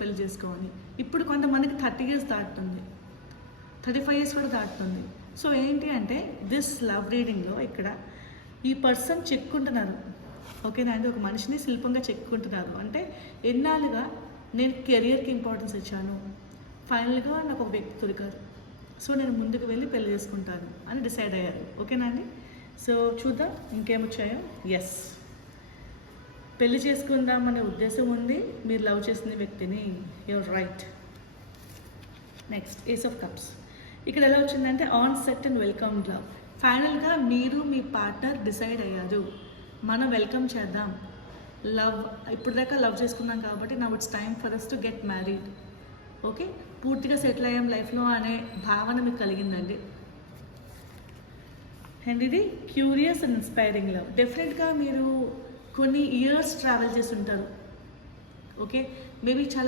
పెళ్లి చేసుకో అని. ఇప్పుడు కొంతమందికి 30 years దాటుతుంది, 35 years కూడా దాటుతుంది. సో ఏంటి అంటే దిస్ లవ్ రీడింగ్లో ఇక్కడ ఈ పర్సన్ చెక్కుంటున్నారు, ఓకేనా అండి. ఒక మనిషిని శిల్పంగా చెక్కుంటున్నారు. అంటే ఎన్నాళ్ళుగా నేను కెరియర్కి ఇంపార్టెన్స్ ఇచ్చాను, ఫైనల్గా నాకు ఒక వ్యక్తి దొరికారు, సో నేను ముందుకు వెళ్ళి పెళ్లి చేసుకుంటాను అని డిసైడ్ అయ్యారు, ఓకేనా అండి. సో చూద్దాం ఇంకేమొచ్చాయో. ఎస్, పెళ్లి చేసుకుందాం అనే ఉద్దేశం ఉంది, మీరు లవ్ చేసిన వ్యక్తిని, you're right. Next ace of cups. ఇక్కడ ఎలా వచ్చిందంటే on set and welcome love. ఫైనల్గా మీరు మీ పార్ట్నర్ డిసైడ్ అయ్యారు, మనం వెల్కమ్ చేద్దాం, లవ్ ఇప్పుడు దాకా లవ్ చేసుకున్నాం కాబట్టి now it's time for us to get married, okay, పూర్తిగా సెటిల్ అయ్యాం లైఫ్లో అనే భావన మీకు కలిగిందండి. అండ్ ఇది క్యూరియస్ అండ్ ఇన్స్పైరింగ్ లవ్. డెఫినెట్గా మీరు కొన్ని ఇయర్స్ ట్రావెల్ చేసి ఉంటారు, ఓకే, మేబీ చాలా